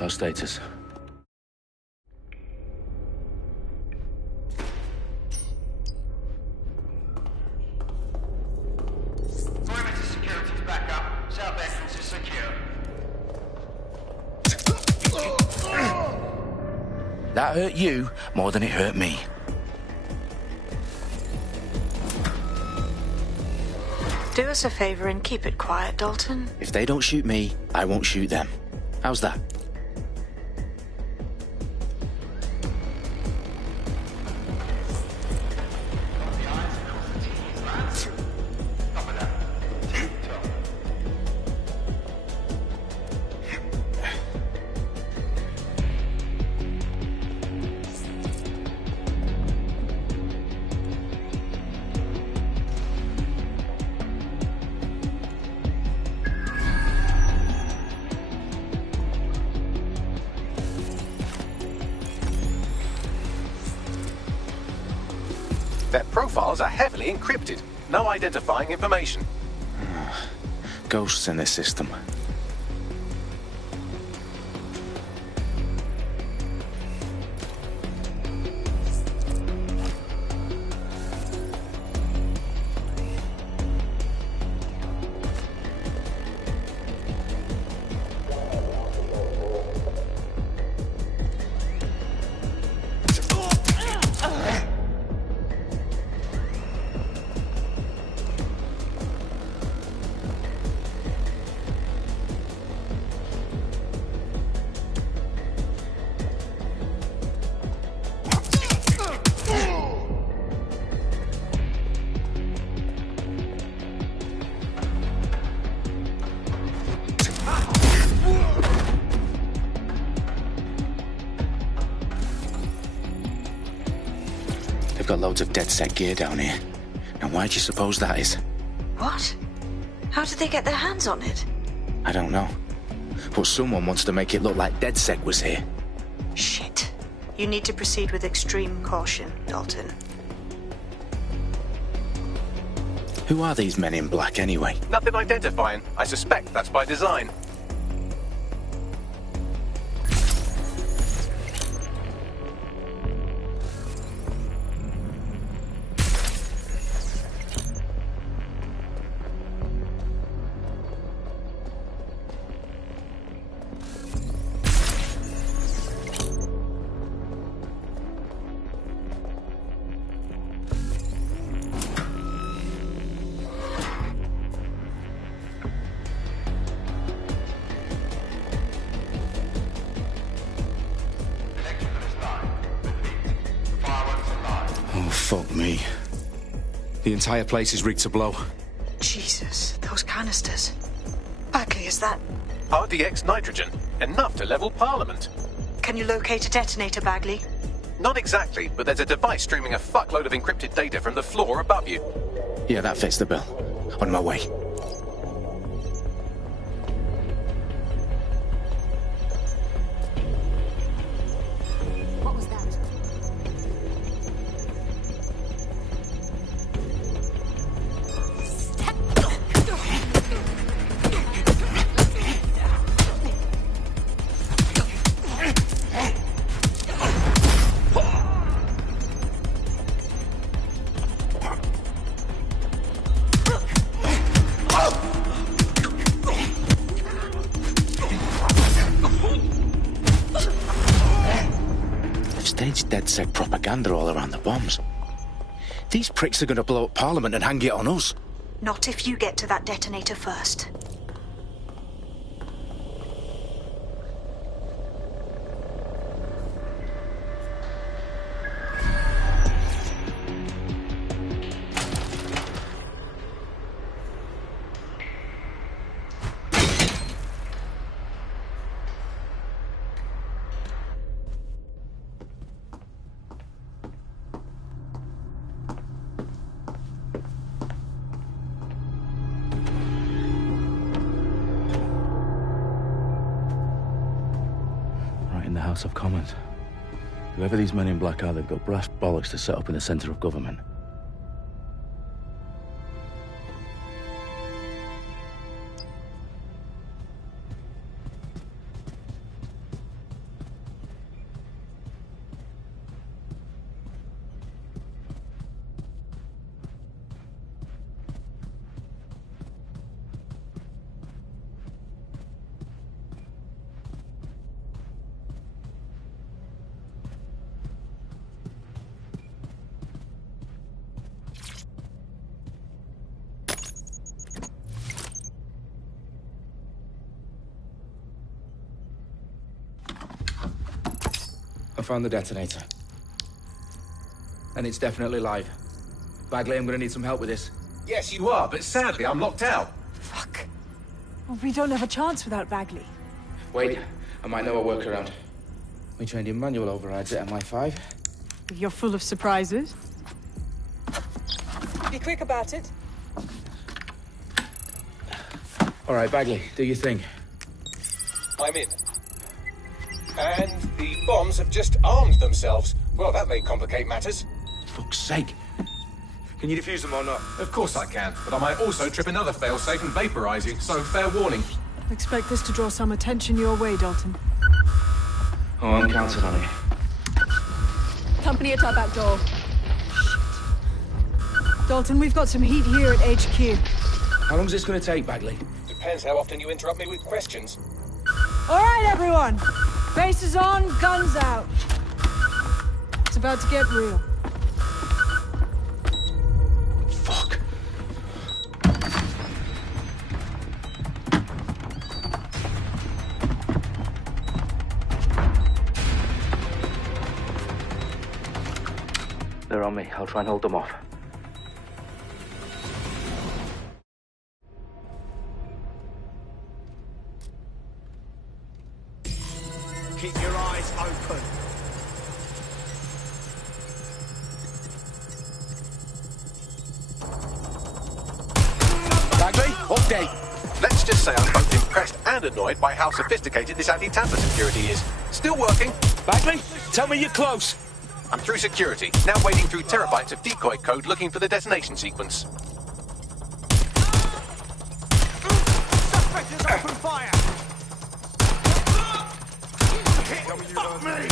What's our status? Perimeter security's back up. South entrance is secure. That hurt you more than it hurt me. Do us a favor and keep it quiet, Dalton. If they don't shoot me, I won't shoot them. How's that? Their profiles are heavily encrypted. No identifying information. Ghosts in this system. Got loads of dead-set gear down here. And why do you suppose that is? What? How did they get their hands on it? I don't know. But someone wants to make it look like DedSec was here. Shit. You need to proceed with extreme caution, Dalton. Who are these men in black anyway? Nothing identifying. I suspect that's by design. Fuck me. The entire place is rigged to blow. Jesus, those canisters. Bagley, is that... RDX nitrogen. Enough to level Parliament. Can you locate a detonator, Bagley? Not exactly, but there's a device streaming a fuckload of encrypted data from the floor above you. Yeah, that fits the bill. On my way. What was that? Staged DedSec propaganda all around the bombs. These pricks are going to blow up Parliament and hang it on us. Not if you get to that detonator first. In the House of Commons. Whoever these men in black are, they've got brass bollocks to set up in the centre of government. I found the detonator. And it's definitely live. Bagley, I'm gonna need some help with this. Yes, you are, but sadly, I'm locked out. Fuck. Well, we don't have a chance without Bagley. Wait, I might know a workaround. We trained in manual overrides at MI5. You're full of surprises. Be quick about it. All right, Bagley, do your thing. I'm in. And the bombs have just armed themselves. Well, that may complicate matters. Fuck's sake. Can you defuse them or not? Of course I can, but I might also trip another failsafe and vaporize you, so fair warning. Expect this to draw some attention your way, Dalton. Oh, I'm counting on it. Company at our back door. Shit. Dalton, we've got some heat here at HQ. How long's this gonna take, Bagley? Depends how often you interrupt me with questions. All right, everyone. Faces on, guns out. It's about to get real. Fuck. They're on me. I'll try and hold them off. Keep your eyes open. Bagley, update. Let's just say I'm both impressed and annoyed by how sophisticated this anti-tamper security is. Still working. Bagley, tell me you're close. I'm through security, now wading through terabytes of decoy code looking for the detonation sequence. Suspect is open fire. Fuck me!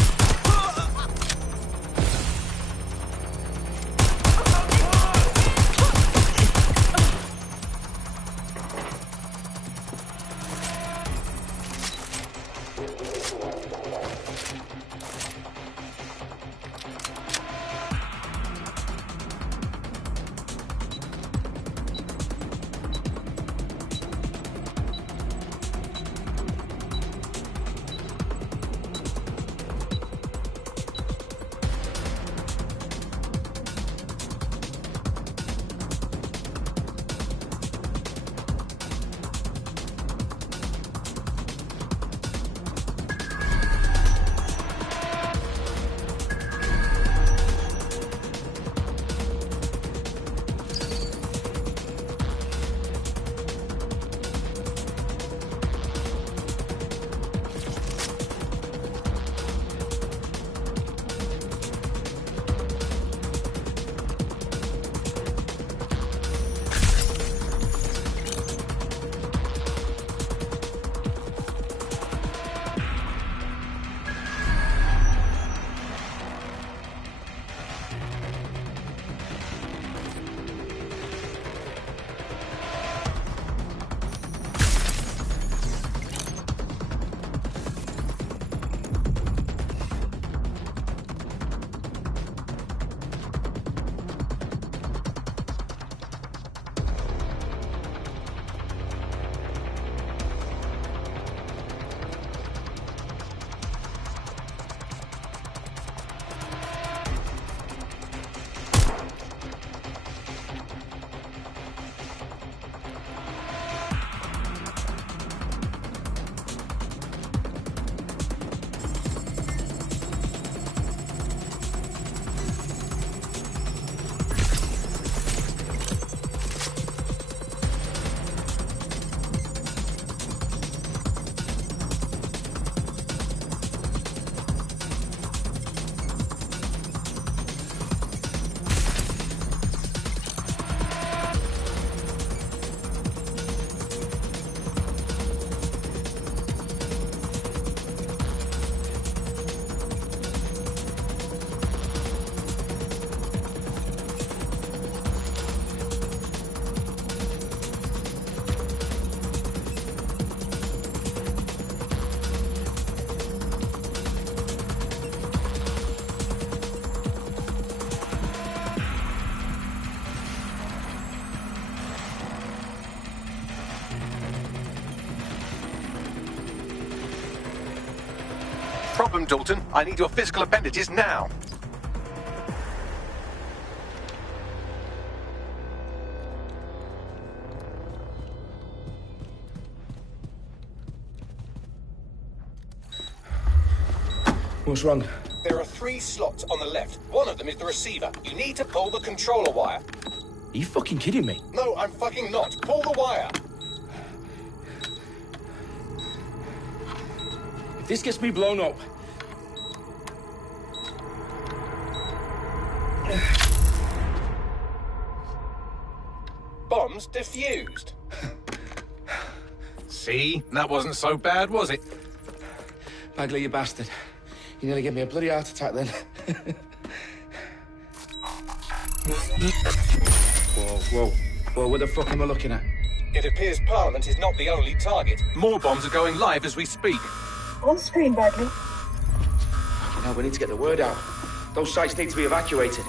problem, Dalton. I need your physical appendages now. What's wrong? There are 3 slots on the left. One of them is the receiver. You need to pull the controller wire. Are you fucking kidding me? No, I'm fucking not. Pull the wire. If this gets me blown up... Bombs defused. See? That wasn't so bad, was it? Bagley, you bastard. You nearly gave me a bloody heart attack then. Whoa, what the fuck am I looking at? It appears Parliament is not the only target. More bombs are going live as we speak. On screen, Bagley. You know, we need to get the word out. Those sites need to be evacuated.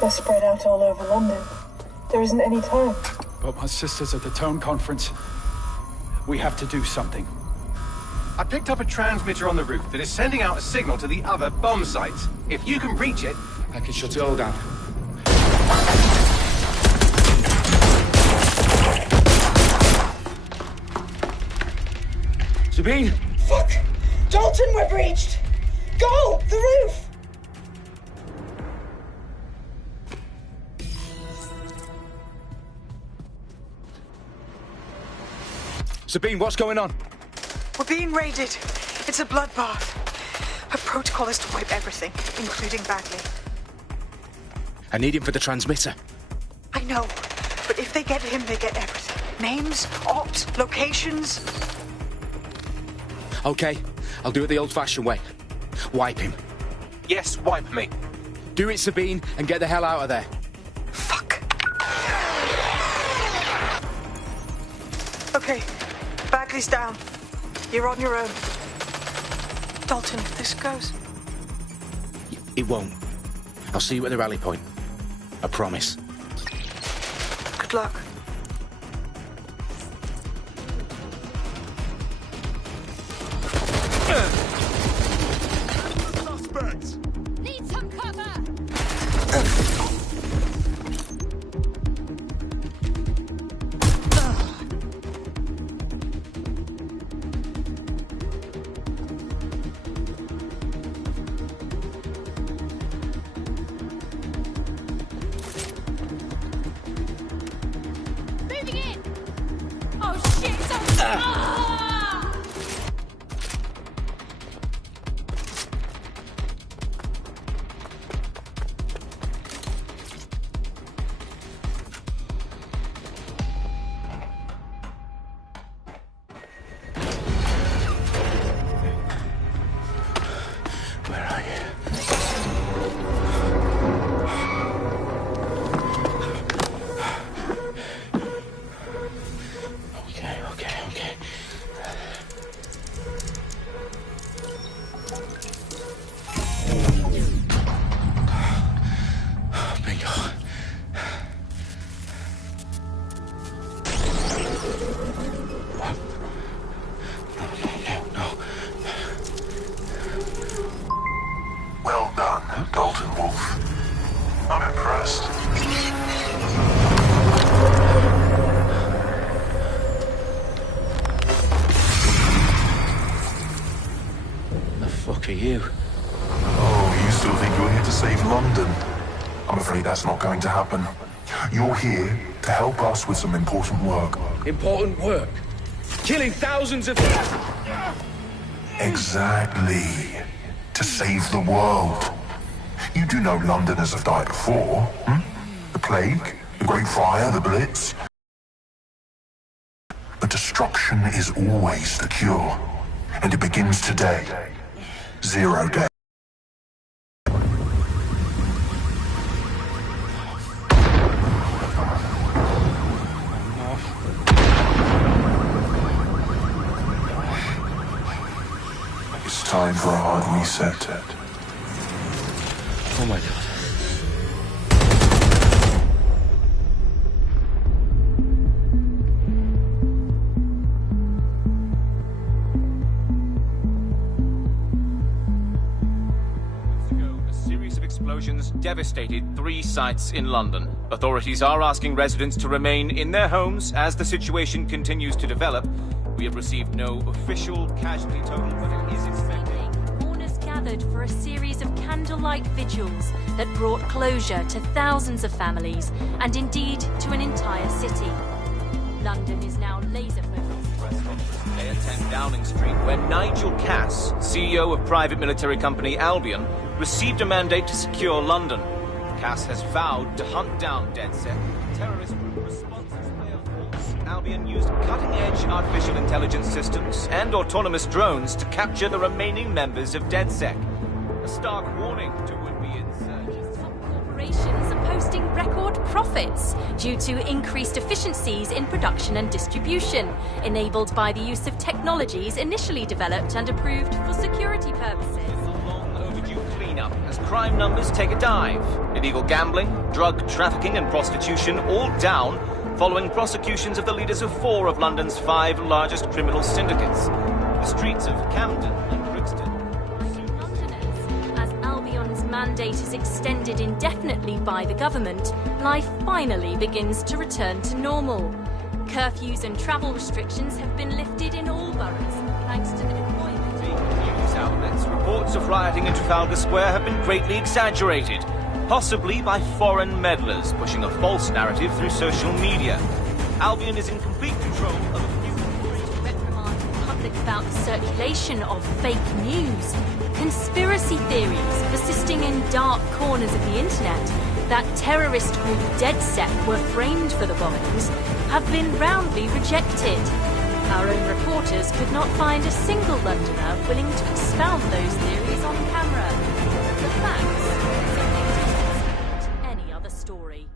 They're spread out all over London. There isn't any time. But my sister's at the town conference. We have to do something. I picked up a transmitter on the roof that is sending out a signal to the other bomb sites. If you can reach it... I can shut it all down. Sabine! Fuck! Dalton, we're breached! Go! The roof! Sabine, what's going on? We're being raided. It's a bloodbath. Her protocol is to wipe everything, including Bagley. I need him for the transmitter. I know, but if they get him, they get everything. Names, ops, locations. Okay, I'll do it the old-fashioned way. Wipe him. Yes, wipe me. Do it, Sabine, and get the hell out of there. Fuck. Okay, Bagley's down. You're on your own. Dalton, if this goes... It won't. I'll see you at the rally point. I promise. Good luck. Suspects! Need some cover! Moving in! Oh shit! Where are you? Okay. Bingo. No. Well done, Dalton Wolf. I'm impressed. The fuck are you? Oh, you still think you're here to save London? I'm afraid that's not going to happen. You're here to help us with some important work. Important work. Killing thousands of... Exactly. To save the world. You do know Londoners have died before, hmm? The plague, the Great Fire, the Blitz. But destruction is always the cure. And it begins today. 0 day. It's time for a hard reset. Oh my God. devastated 3 sites in London. Authorities are asking residents to remain in their homes as the situation continues to develop. We have received no official casualty total, but it is expected. Mourners gathered for a series of candlelight vigils that brought closure to thousands of families and indeed to an entire city. London is now laser-focused. Press conference today at 10 Downing Street, where Nigel Cass, CEO of private military company Albion, received a mandate to secure London. Cass has vowed to hunt down DedSec. Terrorist group responses play a false. Albion used cutting-edge artificial intelligence systems and autonomous drones to capture the remaining members of DedSec. A stark warning to would-be insurgents. Top corporations are posting record profits due to increased efficiencies in production and distribution, enabled by the use of technologies initially developed and approved for security purposes. Cleanup as crime numbers take a dive. Illegal gambling, drug trafficking and prostitution all down following prosecutions of the leaders of 4 of London's 5 largest criminal syndicates. The streets of Camden and Brixton. Londoners, as Albion's mandate is extended indefinitely by the government, life finally begins to return to normal. Curfews and travel restrictions have been lifted in all boroughs, thanks to the deployment. News outlets' reports of rioting in Trafalgar Square have been greatly exaggerated, possibly by foreign meddlers pushing a false narrative through social media. Albion is in complete control of a few... To reprimand the public about the circulation of fake news, conspiracy theories persisting in dark corners of the internet that terrorist group DedSec were framed for the bombings have been roundly rejected. Our own reporters could not find a single Londoner willing to expound those theories on camera. The facts simply don't support any other story.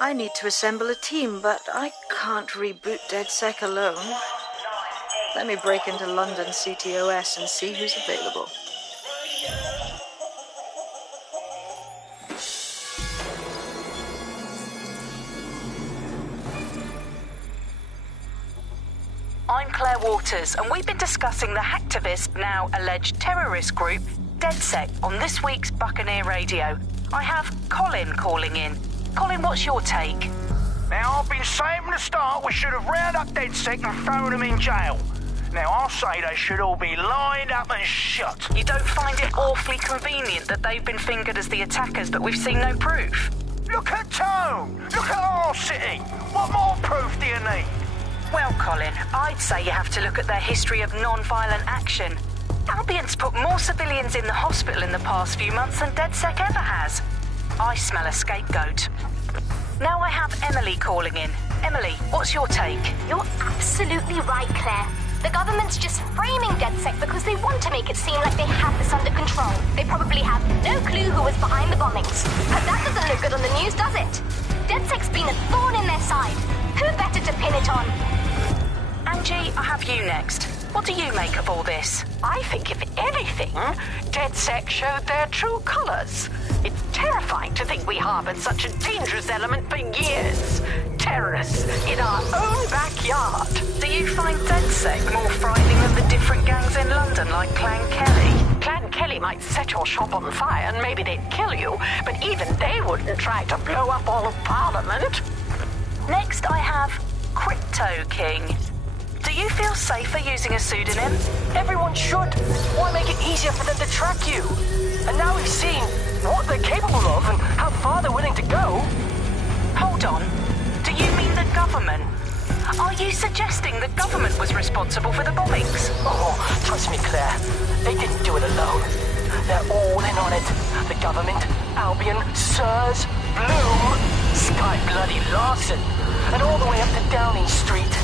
I need to assemble a team, but I can't reboot DedSec alone. Let me break into London CTOS and see who's available. I'm Claire Waters, and we've been discussing the hacktivist, now alleged terrorist group, DedSec, on this week's Buccaneer Radio. I have Colin calling in. Colin, what's your take? Now, I've been saying from the start we should have rounded up DedSec and thrown them in jail. Now, I'll say they should all be lined up and shot. You don't find it awfully convenient that they've been fingered as the attackers, but we've seen no proof? Look at Tone! Look at our city! What more proof do you need? Well, Colin, I'd say you have to look at their history of non-violent action. Albion's put more civilians in the hospital in the past few months than DedSec ever has. I smell a scapegoat. Now I have Emily calling in. Emily, what's your take? You're absolutely right, Claire. The government's just framing DedSec because they want to make it seem like they have this under control. They probably have no clue who was behind the bombings. But that doesn't look good on the news, does it? DedSec's been a thorn in their side. Who better to pin it on? Angie, I have you next. What do you make of all this? I think, if anything, DedSec showed their true colours. It's terrifying to think we harboured such a dangerous element for years. Terrorists in our own backyard. Do you find DedSec more frightening than the different gangs in London, like Clan Kelly? Clan Kelly might set your shop on fire and maybe they'd kill you, but even they wouldn't try to blow up all of Parliament. Next, I have Crypto King. Do you feel safer using a pseudonym? Everyone should. Why make it easier for them to track you? And now we've seen what they're capable of and how far they're willing to go. Hold on. Do you mean the government? Are you suggesting the government was responsible for the bombings? Oh, trust me, Claire. They didn't do it alone. They're all in on it. The government, Albion, Sirs, Bloom. Sky Bloody Larson, and all the way up to Downing Street.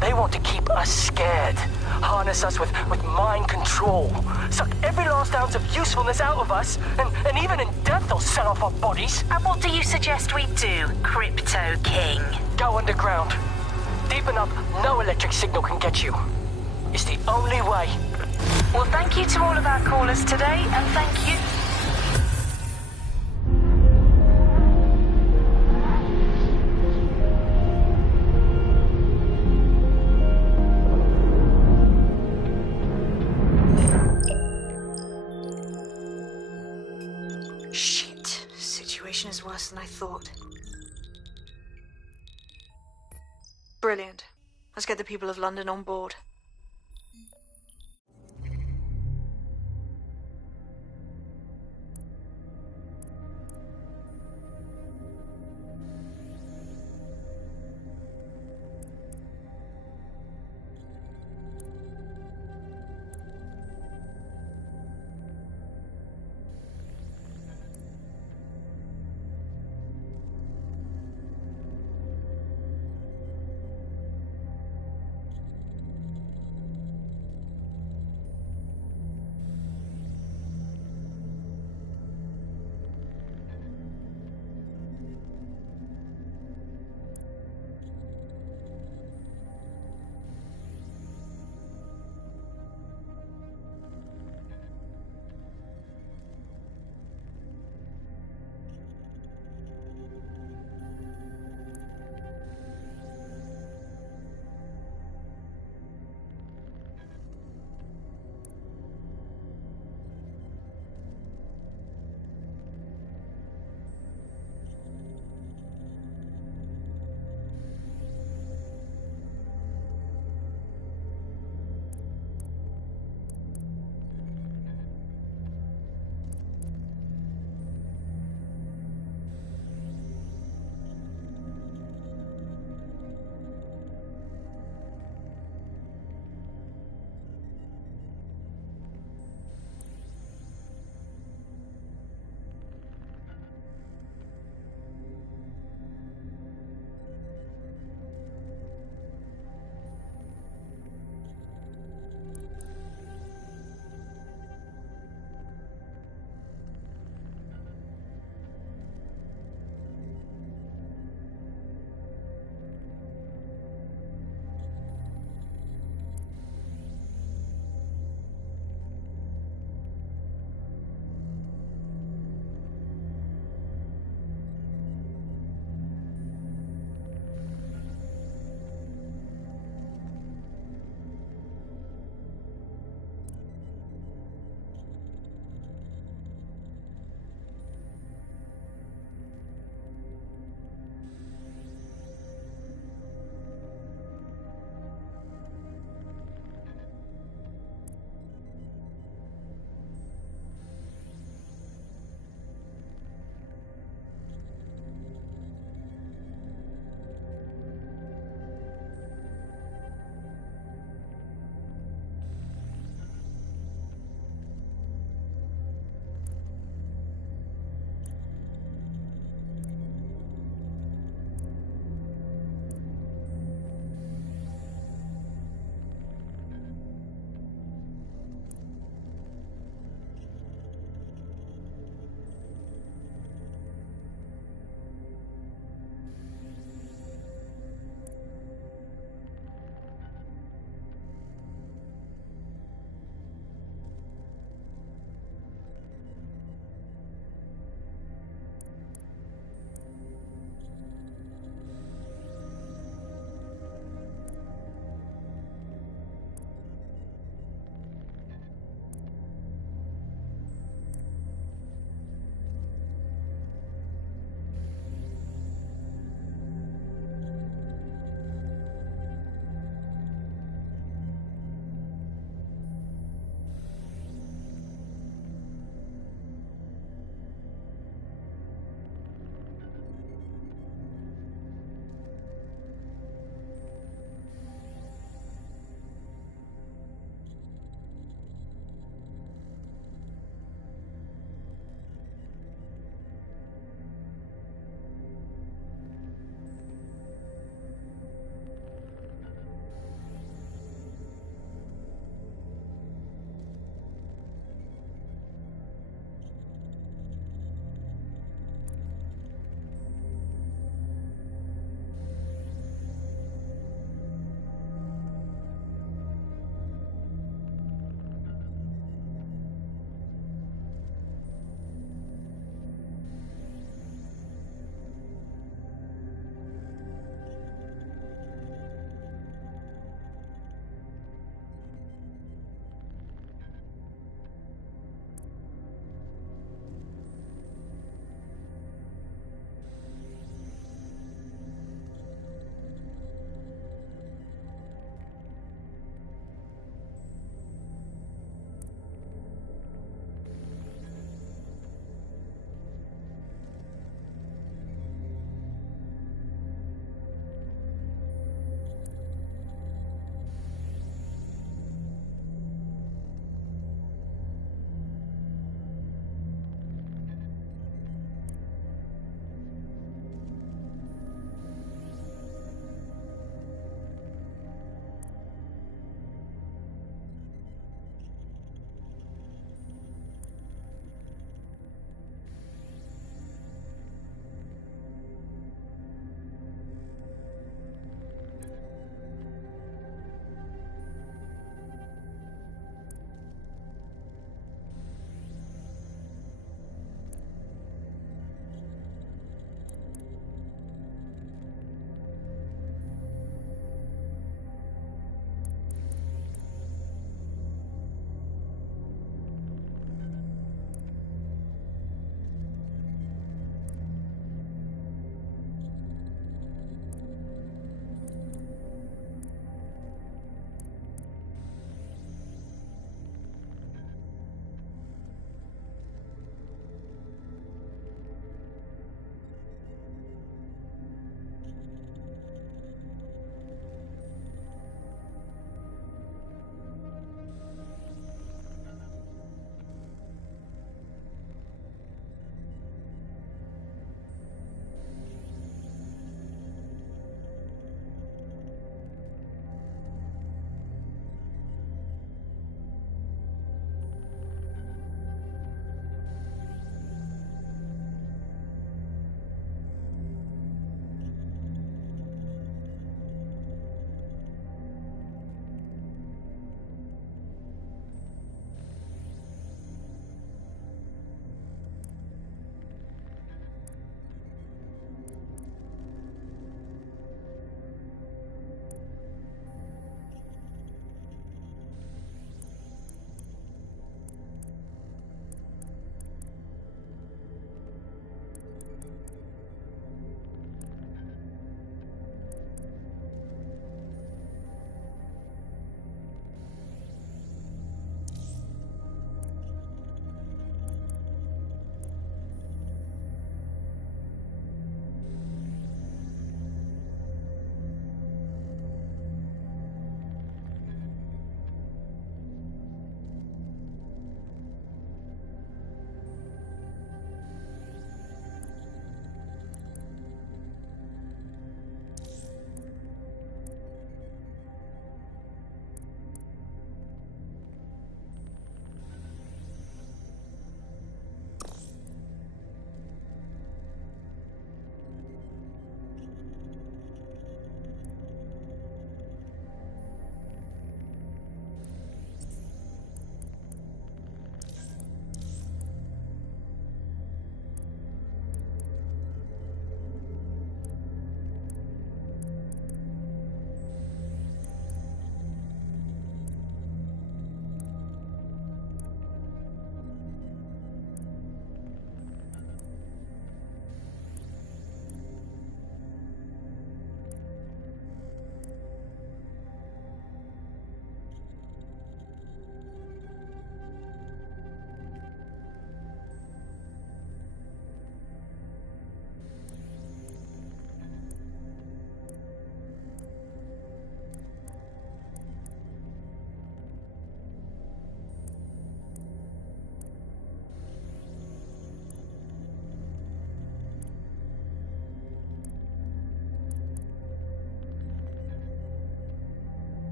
They want to keep us scared, harness us with mind control, suck every last ounce of usefulness out of us, and even in death they'll sell off our bodies. And what do you suggest we do, Crypto King? Go underground. Deep enough, no electric signal can get you. It's the only way. Well, thank you to all of our callers today, and thank you... Shit. Situation is worse than I thought. Brilliant. Let's get the people of London on board.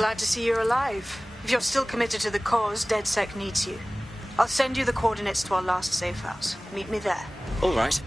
Glad to see you're alive. If you're still committed to the cause, DedSec needs you. I'll send you the coordinates to our last safe house. Meet me there. All right.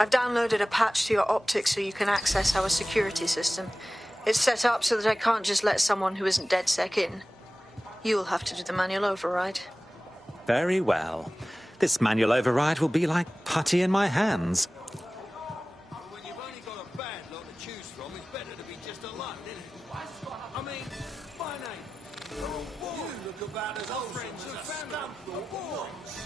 I've downloaded a patch to your optics so you can access our security system. It's set up so that I can't just let someone who isn't DedSec in. You'll have to do the manual override. Very well. This manual override will be like putty in my hands. When you've only got a bad lot to choose from, it's better to be just a lot, isn't it? I mean, my name. You look about as old friends as a stump or boys.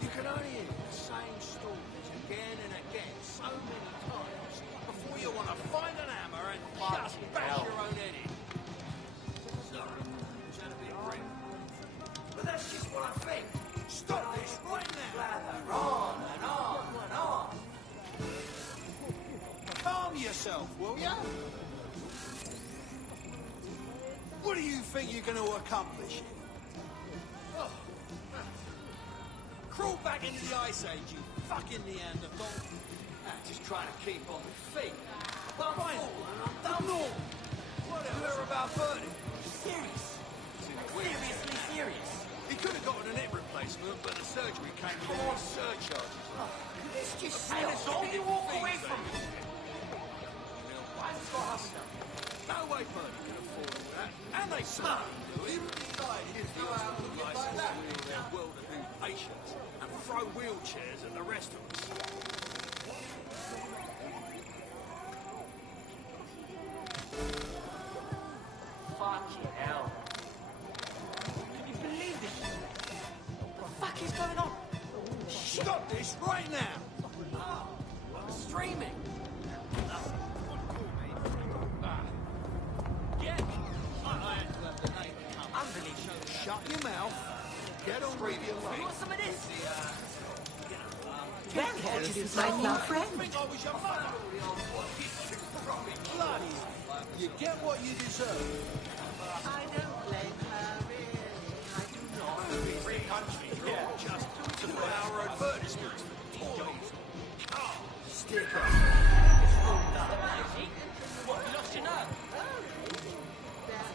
You can only hear the same stories again and again so many times before you want to find an hammer and just bash your own head in. Sorry, it's had a bit grim. But that's just what I think. Stop this right now. Blather on and on and on. Calm yourself, will ya? What do you think you're going to accomplish? Oh. Crawl back into the Ice Age, you fucking Neanderthal. Just trying to keep on your feet. But I'm fine, I'm done. What else? Hear about Bertie? Serious. Seriously serious. He could have gotten a hip replacement, but the surgery came with all surcharges. Let's just say it's all you walk away from me. No way Bertie can afford all that. And they smart. License to wheel their well-to-do patients and throw wheelchairs at the rest of us. Fucking hell. Can you believe this? What the fuck is going on? Stop this right now! Oh, I'm streaming! Shut your mouth. Get on with your life. You want some of this? It's like my friend. Bloody, you get what you deserve. I don't blame her, really. I do not. Free country, yeah, just to put our advertisements for toys. Oh, stick up. What, you lost your nerve?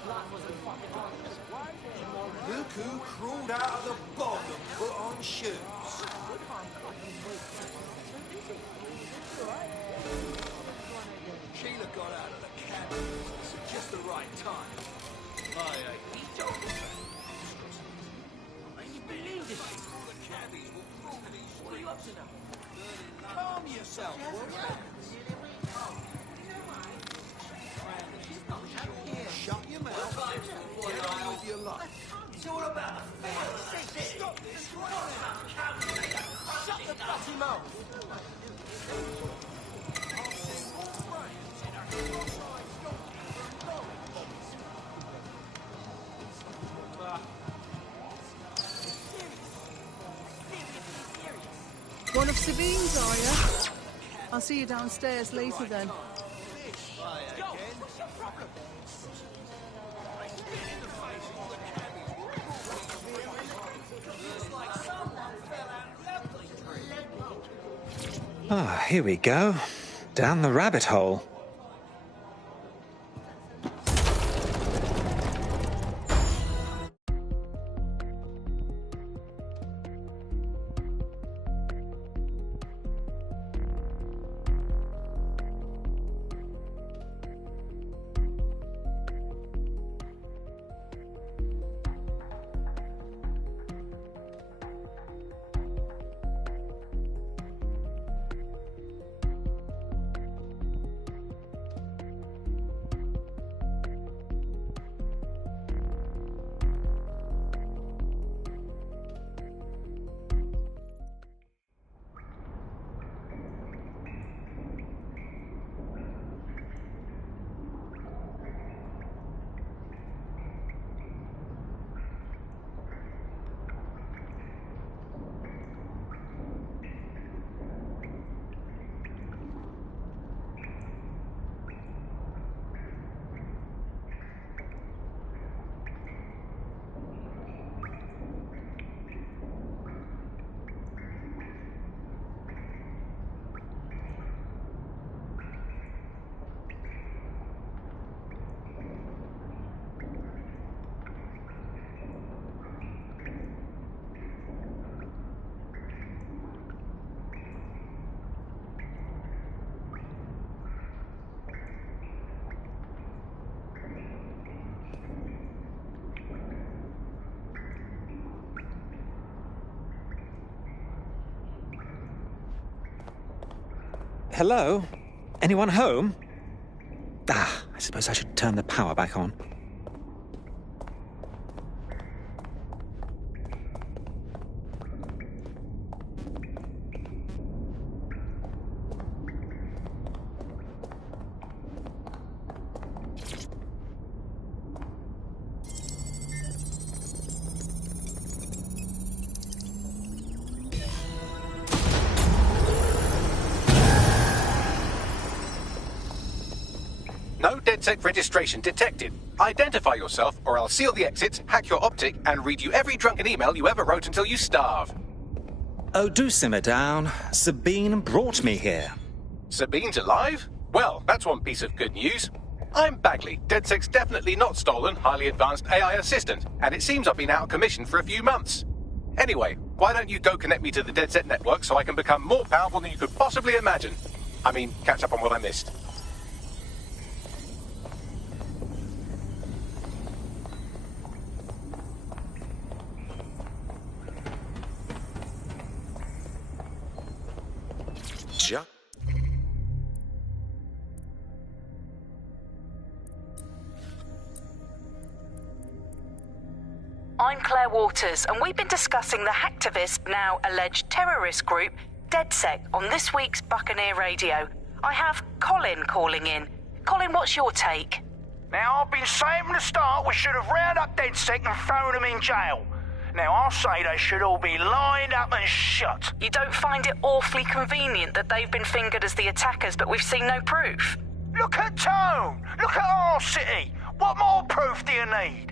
Life wasn't fucking hard. Look who crawled out of the bog and put on shoes. Sheila got out of the cab at just the right time. He told me. Can you believe this shit? The cabbies will fall to these What are you up to now? Calm yourself, will you? Shut your mouth. Get on with your life. It's all about the fair. Stop this right now. Shut the bloody mouth. One of Sabine's, are you? I'll see you downstairs later then. Ah, here we go. Down the rabbit hole. Hello? Anyone home? Ah, I suppose I should turn the power back on. No DedSec registration detected. Identify yourself, or I'll seal the exits, hack your optic, and read you every drunken email you ever wrote until you starve. Oh, do simmer down. Sabine brought me here. Sabine's alive? Well, that's one piece of good news. I'm Bagley, DedSec's definitely not stolen, highly advanced AI assistant, and it seems I've been out of commission for a few months. Anyway, why don't you go connect me to the DedSec network so I can become more powerful than you could possibly imagine? I mean, catch up on what I missed. I'm Claire Waters, and we've been discussing the hacktivist, now alleged terrorist group, DedSec, on this week's Buccaneer Radio. I have Colin calling in. Colin, what's your take? Now, I've been saying from the start we should have rounded up DedSec and thrown them in jail. Now, I'll say they should all be lined up and shot. You don't find it awfully convenient that they've been fingered as the attackers, but we've seen no proof? Look at Tone! Look at our city! What more proof do you need?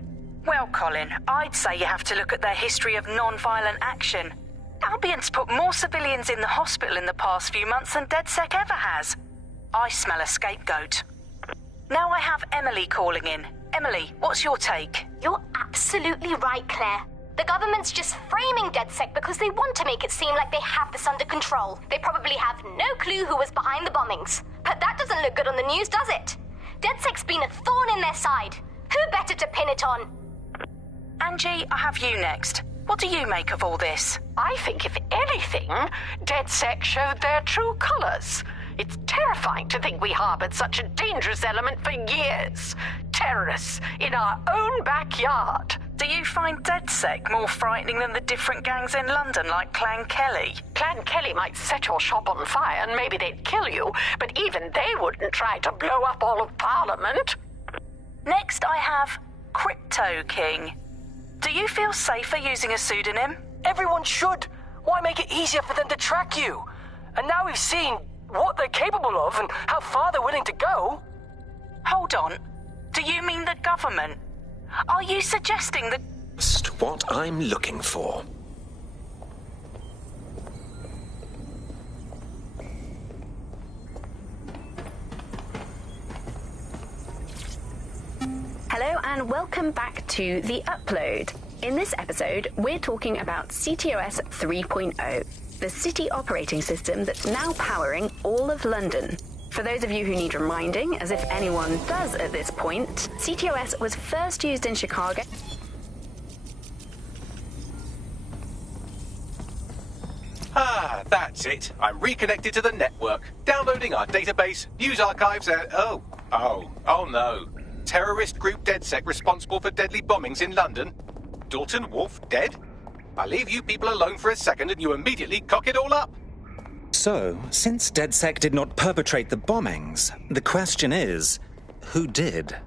Well, Colin, I'd say you have to look at their history of non-violent action. Albion's put more civilians in the hospital in the past few months than DedSec ever has. I smell a scapegoat. Now I have Emily calling in. Emily, what's your take? You're absolutely right, Claire. The government's just framing DedSec because they want to make it seem like they have this under control. They probably have no clue who was behind the bombings. But that doesn't look good on the news, does it? DedSec's been a thorn in their side. Who better to pin it on? Angie, I have you next. What do you make of all this? I think, if anything, DedSec showed their true colors. It's terrifying to think we harbored such a dangerous element for years. Terrorists in our own backyard. Do you find DedSec more frightening than the different gangs in London, like Clan Kelly? Clan Kelly might set your shop on fire and maybe they'd kill you, but even they wouldn't try to blow up all of Parliament. Next, I have Crypto King. Do you feel safer using a pseudonym? Everyone should. Why make it easier for them to track you? And now we've seen what they're capable of and how far they're willing to go. Hold on. Do you mean the government? Are you suggesting that... Just what I'm looking for. Hello and welcome back to The Upload. In this episode, we're talking about CTOS 3.0, the city operating system that's now powering all of London. For those of you who need reminding, as if anyone does at this point, CTOS was first used in Chicago. Ah, that's it. I'm reconnected to the network, downloading our database, news archives, and... Oh no. Terrorist group DedSec responsible for deadly bombings in London. Dalton Wolf dead? I leave you people alone for a second and you immediately cock it all up. So, since DedSec did not perpetrate the bombings, the question is, who did?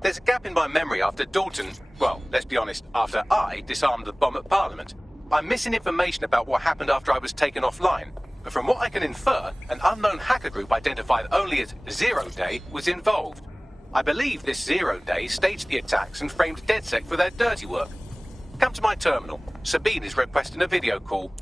There's a gap in my memory after Dalton, well, let's be honest, after I disarmed the bomb at Parliament. I'm missing information about what happened after I was taken offline. But from what I can infer, an unknown hacker group identified only as Zero Day was involved. I believe this Zero Day staged the attacks and framed DedSec for their dirty work. Come to my terminal. Sabine is requesting a video call.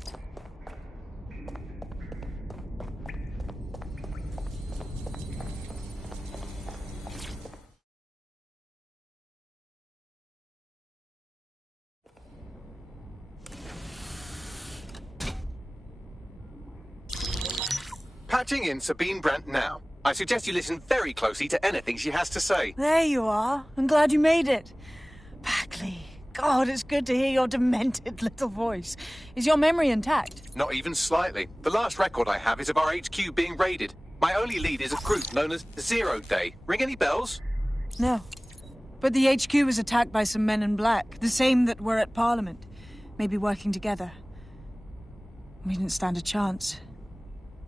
Patching in Sabine Brandt now. I suggest you listen very closely to anything she has to say. There you are. I'm glad you made it. Bagley. God, it's good to hear your demented little voice. Is your memory intact? Not even slightly. The last record I have is of our HQ being raided. My only lead is a group known as Zero Day. Ring any bells? No. But the HQ was attacked by some men in black, the same that were at Parliament. Maybe working together. We didn't stand a chance.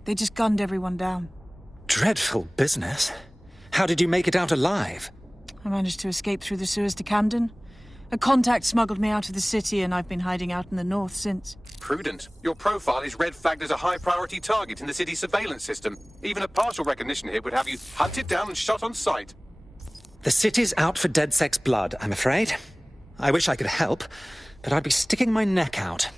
They just gunned everyone down. Dreadful business. How did you make it out alive? I managed to escape through the sewers to Camden. A contact smuggled me out of the city, and I've been hiding out in the north since. Prudent. Your profile is red flagged as a high-priority target in the city's surveillance system. Even a partial recognition here would have you hunted down and shot on sight. The city's out for DedSec's blood, I'm afraid. I wish I could help, but I'd be sticking my neck out.